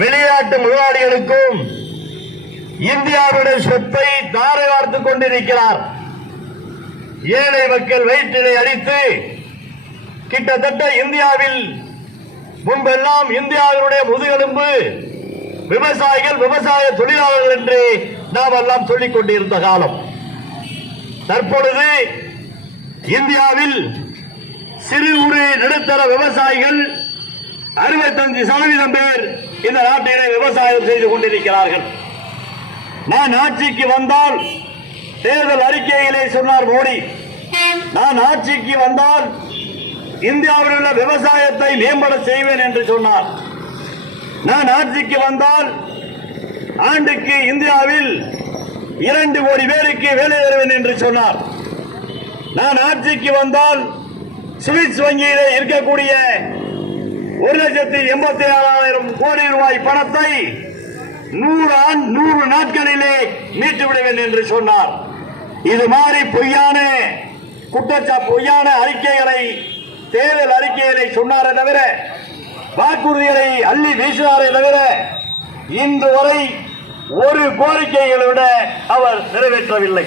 வெளிநாட்டு முதலாளிகளுக்கும் இந்தியாவுடைய சொத்தை தாரை வார்த்துக் கொண்டிருக்கிறார். ஏழை மக்கள் வயிற்றினை அடித்து கிட்டத்தட்ட இந்தியாவில் முன்பெல்லாம் இந்தியாவினுடைய முதுகெலும்பு விவசாயிகள் விவசாய தொழிலாளர்கள் என்று நாம் எல்லாம் சொல்லிக் கொண்டிருந்த காலம். தற்பொழுது இந்தியாவில் சிறு குறு நடுத்தர விவசாயிகள் அறுபத்தஞ்சு சதவீதம் பேர் இந்த நாட்டிலே விவசாயம் செய்து கொண்டிருக்கிறார்கள். நான் ஆட்சிக்கு வந்தால் தேர்தல் அறிக்கையிலே சொன்னார் மோடி. நான் ஆட்சிக்கு வந்தால் இந்தியாவில் உள்ள விவசாயத்தை மேம்பட செய்வேன் என்று சொன்னார். நான் ஆட்சிக்கு வந்தால் ஆண்டுக்கு இந்தியாவில் இரண்டு கோடி பேருக்கு வேலை தருவேன் என்று சொன்னார். நான் ஆட்சிக்கு வந்தால் சுவிஸ் வங்கியிலே இருக்கக்கூடிய ஒரு லட்சத்தி எண்பத்தி ஆறாயிரம் கோடி ரூபாய் பணத்தை நூறு ஆண் நூறு நாட்களிலே மீட்டு விடுவேன் என்று சொன்னார். இது மாதிரி பொய்யான குற்றச்சா பொய்யான அறிக்கைகளை தேர்தல் அறிக்கைகளை சொன்னாரே தவிர வாக்குறுதிகளை அள்ளி வீசினாரே தவிர இன்று வரை ஒரு கோரிக்கைகளை விட அவர் நிறைவேற்றவில்லை.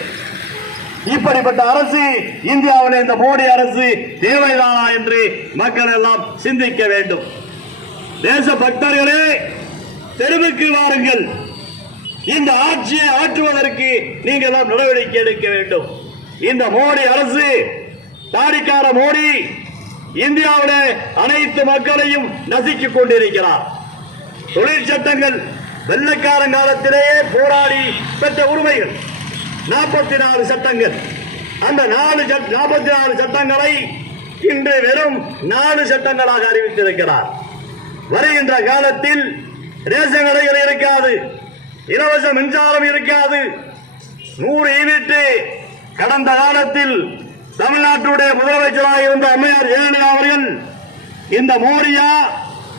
இப்படிப்பட்ட அரசு இந்தியாவில் இந்த மோடி அரசு தேவைதானா என்று மக்கள் எல்லாம் சிந்திக்க வேண்டும். தேச பக்தர்களே தெருவுக்கு வாருங்கள். இந்த ஆட்சியை ஆற்றுவதற்கு நீங்கள் எல்லாம் நடவடிக்கை எடுக்க வேண்டும். இந்த மோடி அரசு தாடிக்கார மோடி இந்தியாவில அனைத்து மக்களையும் நசுக்கிக் கொண்டிருக்கிறார். தொழிற்சட்டங்கள் வெள்ளக்காரன் காலத்திலேயே போராடி பெற்ற உரிமைகள். நாற்பத்தி நாலு சட்டங்கள். அந்த நாலு நாற்பத்தி நாலு சட்டங்களை இன்று வெறும் நாலு சட்டங்களாக அறிவித்திருக்கிறார். வருகின்ற காலத்தில் ரேஷன் கடைகள் இருக்காது இலவச மின்சாரம் இருக்காது. நூறு யூனிட் கடந்த காலத்தில் தமிழ்நாட்டுடைய முதலமைச்சராக இருந்த அம்மையார் ஜெயலலிதா அவர்கள் இந்த மோடியா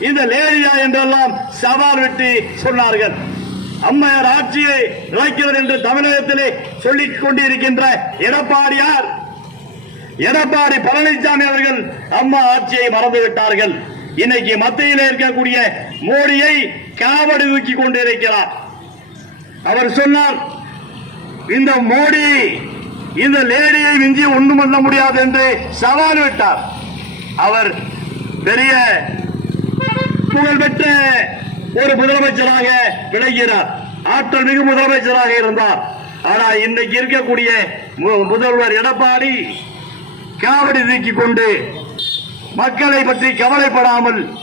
இந்த லேடியா என்றெல்லாம் சவால் விட்டு சொன்னார்கள். அம்மையார் ஆட்சியை நுழைக்கிறது என்று தமிழகத்திலே சொல்லிக் கொண்டிருக்கின்ற எடப்பாடியார் எடப்பாடி பழனிசாமி அவர்கள் அம்மா ஆட்சியை மறந்துவிட்டார்கள். இன்னைக்கு மத்தியில் இருக்கக்கூடிய மோடியை காவடி ஊக்கி கொண்டிருக்கிறார். அவர் சொன்னார் இந்த மோடி இந்த லேடியை மிஞ்சி ஒன்றும் பண்ண முடியாது என்று சவால் விட்டார். அவர் பெரிய புகழ்பெற்ற ஒரு முதலமைச்சராக விளங்கினார். ஆற்றல் மிகு முதலமைச்சராக இருந்தார். ஆனா இன்னைக்கு இருக்கக்கூடிய மு- முதல்வர் எடப்பாடி காவடி நீக்கிக் கொண்டு மக்களை பற்றி கவலைப்படாமல்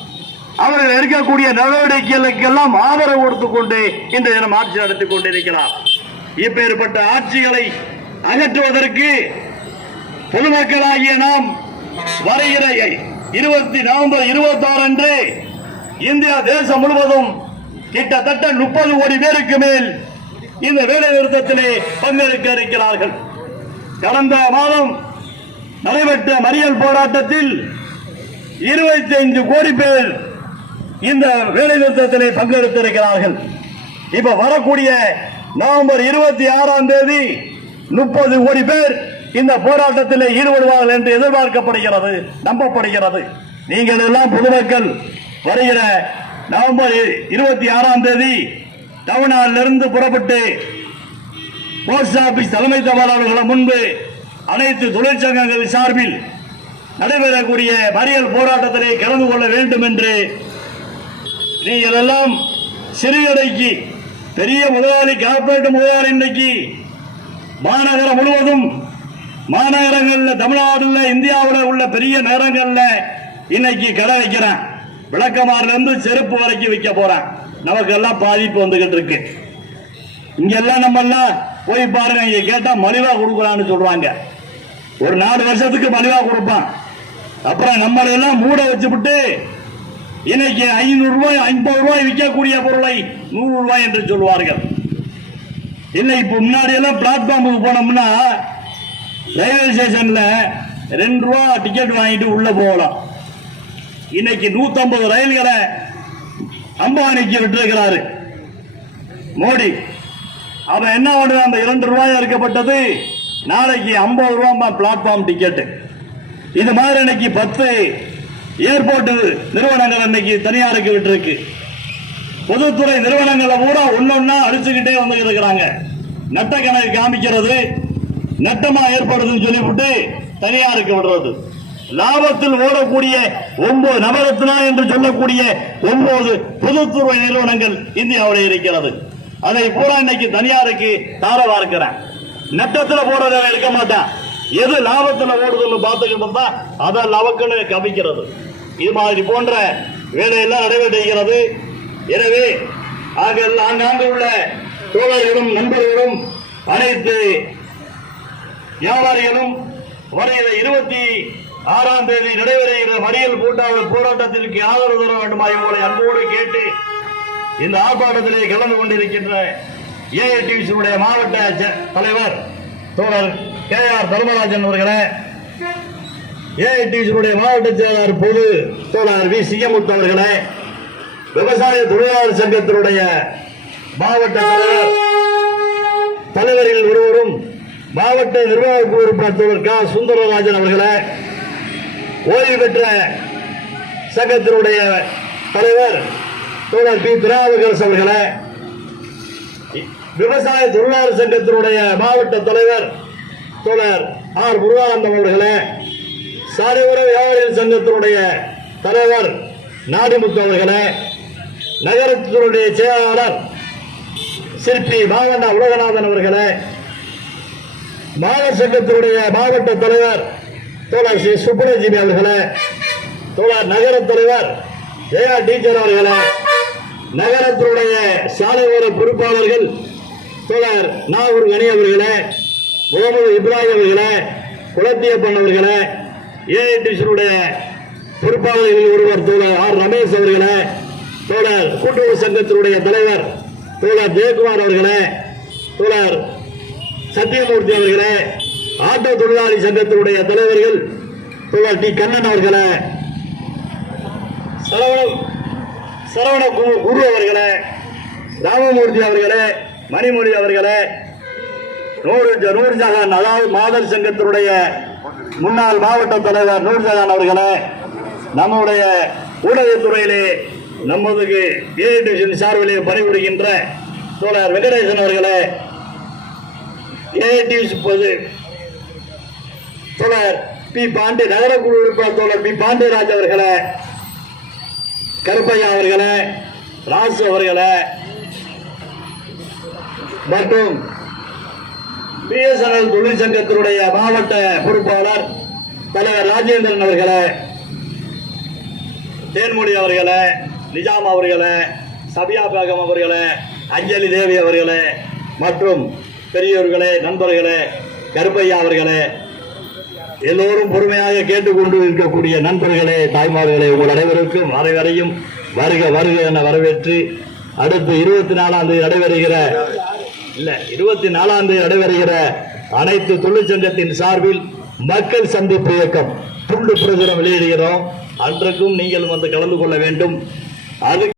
அவர்கள் இருக்கக்கூடிய நடவடிக்கைகளுக்கெல்லாம் ஆதரவு கொடுத்துக் கொண்டு இந்த தினம் ஆட்சி நடத்திக் கொண்டிருக்கிறார். இப்பேற்பட்ட ஆட்சிகளை அகற்றுவதற்கு பொதுமக்களாகிய நாம் வருகிற இருபத்தி நவம்பர் இருபத்தி ஆறு அன்று இந்தியா தேசம் முழுவதும் கிட்டத்தட்ட முப்பது கோடி பேருக்கு மேல் இந்த வேலை நிறுத்தத்திலே பங்கெடுக்க இருக்கிறார்கள். கடந்த மாதம் நடைபெற்ற மறியல் போராட்டத்தில் இருபத்தி ஐந்து கோடி பேர் இந்த வேலை நிறுத்தத்திலே பங்கெடுத்திருக்கிறார்கள். இப்ப வரக்கூடிய நவம்பர் இருபத்தி ஆறாம் தேதி முப்பது கோடி பேர் இந்த போராட்டத்தில் ஈடுபடுவார்கள் என்று எதிர்பார்க்கப்படுகிறது நம்பப்படுகிறது. நீங்கள் எல்லாம் பொதுமக்கள் வருகிற நவம்பர் இருபத்தி ஆறாம் தேதி தமிழ்நாட்டிலிருந்து புறப்பட்டு போஸ்ட் ஆபீஸ் தலைமை தபாளர்கள் முன்பு அனைத்து தொழிற்சங்கங்கள் சார்பில் நடைபெறக்கூடிய மறியல் போராட்டத்திலே கலந்து கொள்ள வேண்டும் என்று நீங்கள் எல்லாம் சிறுகடைக்கு பெரிய முதலாளி கார்பரேட் முதலாளி இன்றைக்கு மாநகரம் முழுவதும் மாநகரங்களில் தமிழ்நாடுல இந்தியாவில் உள்ள பெரிய நகரங்களில் இன்னைக்கு கடை வைக்கிறேன் விளக்கமாறுல இருந்து செருப்பு வரைக்கும் விற்க போறேன். நமக்கு எல்லாம் பாதிப்பு வந்துகிட்டு இருக்கு. இங்க எல்லாம் நம்ம எல்லாம் போய் பாருங்க இங்க கேட்டா மலிவா கொடுக்கலாம்னு சொல்றாங்க. ஒரு நாலு வருஷத்துக்கு மலிவா கொடுப்பான். அப்புறம் நம்மளை எல்லாம் மூட வச்சுவிட்டு இன்னைக்கு ஐநூறு ரூபாய் ஐம்பது ரூபாய் விற்கக்கூடிய பொருளை நூறு ரூபாய் என்று சொல்வார்கள். இல்லை இப்போ முன்னாடி எல்லாம் பிளாட்ஃபார்முக்கு போனோம்னா ரயில்வே ஸ்டேஷன்ல ரெண்டு ரூபா டிக்கெட் வாங்கிட்டு உள்ள போகலாம். இன்னைக்கு நூத்தம்பது ரயில்களை அம்பானிக்கு விட்டிருக்கிறாரு. மோடி அவன் என்ன பண்ணுறான் அந்த இரண்டு ரூபாய் இருக்கப்பட்டது நாளைக்கு ஐம்பது ரூபாய் பிளாட்ஃபார்ம் டிக்கெட்டு இது மாதிரி இன்னைக்கு பத்து ஏர்போர்ட் நிறுவனங்கள் இன்னைக்கு தனியாருக்கு விட்டுருக்கு. பொதுத்துறை நிறுவனங்களை பூரா ஒன்னொன்னா அடிச்சுக்கிட்டே வந்து இருக்கிறாங்க. நட்ட கணக்கு காமிக்கிறது நட்டமா ஏற்படுதுன்னு சொல்லிவிட்டு தனியாருக்கு விடுறது. லாபத்தில் ஓடக்கூடிய ஒன்பது நவரத்னா என்று சொல்லக்கூடிய ஒன்பது பொதுத்துறை நிறுவனங்கள் இந்தியாவில் இருக்கிறது. அதை பூரா இன்னைக்கு தனியாருக்கு தார பார்க்கிறேன். நட்டத்துல போடுறத எடுக்க மாட்டேன். எது லாபத்துல ஓடுதுன்னு பார்த்துக்கிட்டு இருந்தா அதை லவக்குன்னு கவிக்கிறது. இது மாதிரி போன்ற வேலையெல்லாம் நடைபெற்றிருக்கிறது. எனவே ஆக ஆங்காங்கு உள்ள தோழர்களும் நண்பர்களும் அனைத்து வியாபாரிகளும் வரையில இருபத்தி ஆறாம் தேதி நடைபெறுகிற மறியல் கூட்டாளர் போராட்டத்திற்கு ஆதரவு தர வேண்டுமா? உங்களை அன்போடு கேட்டு இந்த ஆர்ப்பாட்டத்திலே கலந்து கொண்டிருக்கின்ற ஏஐடிசியுடைய மாவட்ட தலைவர் தோழர் கே ஆர் தர்மராஜன் அவர்களே ஏஐடிசியுடைய மாவட்ட செயலாளர் பொது தோழர் வி. சிங்கமுத்து அவர்களே விவசாய தொழிலாளர் சங்கத்தினுடைய மாவட்ட தலைவர் தலைவர்கள் ஒருவரும் மாவட்ட நிர்வாக உறுப்பினர் தோழர் க. சுந்தரராஜன் அவர்களே ஓய்வு பெற்ற சங்கத்தினுடைய தலைவர் தோழர் பி. திருநாவுக்கரசு அவர்களே விவசாய தொழிலாளர் சங்கத்தினுடைய மாவட்ட தலைவர் தோழர் ஆர். முருகானந்தம் அவர்களே சாலையோர வியாபாரிகள் சங்கத்தினுடைய தலைவர் நாடிமுத்து அவர்களே நகரத்தினுடைய செயலாளர் சிற்பி மாவட்ட உலகநாதன் அவர்களே மாவட்ட சங்கத்தினுடைய மாவட்ட தலைவர் தோழர் ஸ்ரீ சுப்புரஜினி அவர்களே தோழர் நகர தலைவர் ஜெயா டீச்சர் அவர்களே நகரத்தினுடைய சாலை ஓர பொறுப்பாளர்கள் தோழர் நாகூர் கனி அவர்களே முகமது இப்ராஹிம் அவர்களே குலத்தியப்பன் அவர்களே ஏஐடிசியுடைய பொறுப்பாளர்கள் ஒருவர் தோழர் ஆர் ரமேஷ் அவர்களே தோழர் கூட்டுறவு சங்கத்தினுடைய தலைவர் தோழர் ஜெயக்குமார் அவர்களே தோழர் சத்யமூர்த்தி அவர்களே ஆட்டோ தொழிலாளி சங்கத்தினுடைய தலைவர்கள் தோழர் டி. கண்ணன் அவர்களை சரவண சரவண குரு அவர்களை ராமமூர்த்தி அவர்களே மணிமொழி அவர்களே நூறு ஜ- நூறு ஜகான் அதாவது மாதர் சங்கத்தினுடைய முன்னாள் மாவட்ட தலைவர் நூறு ஜகான் அவர்களே நம்முடைய ஊடகத்துறையிலே நமது ஏ சார்பிலே பணிபுரிகின்ற தோழர் வெங்கடேசன் அவர்களே ஏஐடி தோழர் பி. பாண்டே நகரக்குழு உறுப்பினர் தோழர் பி. பாண்டியராஜ் அவர்களே கருப்பையா அவர்களே ராசு அவர்களே மற்றும் பிஎஸ்என்எல் தொழிற்சங்கத்தினுடைய மாவட்ட பொறுப்பாளர் தலைவர் ராஜேந்திரன் அவர்களே தேன்மொழி அவர்களே நிஜாம் அவர்களே சபியா பேகம் அவர்களே அஞ்சலி தேவி அவர்களே மற்றும் பெரியோர்களே நண்பர்களே கருப்பையா அவர்களே எல்லோரும் பொறுமையாக கேட்டுக்கொண்டு இருக்கக்கூடிய நண்பர்களே தாய்மார்களே உங்கள் அனைவருக்கும் வரைவரையும் வருக வருக என வரவேற்று அடுத்து இருபத்தி நாலாம் தேதி நடைபெறுகிற இல்ல இருபத்தி நாலாம் தேதி நடைபெறுகிற அனைத்து தொழிற்சங்கத்தின் சார்பில் மக்கள் சந்திப்பு இயக்கம் துண்டு பிரசுரம் வெளியிடுகிறோம். அன்றைக்கும் நீங்கள் வந்து கலந்து கொள்ள வேண்டும். அது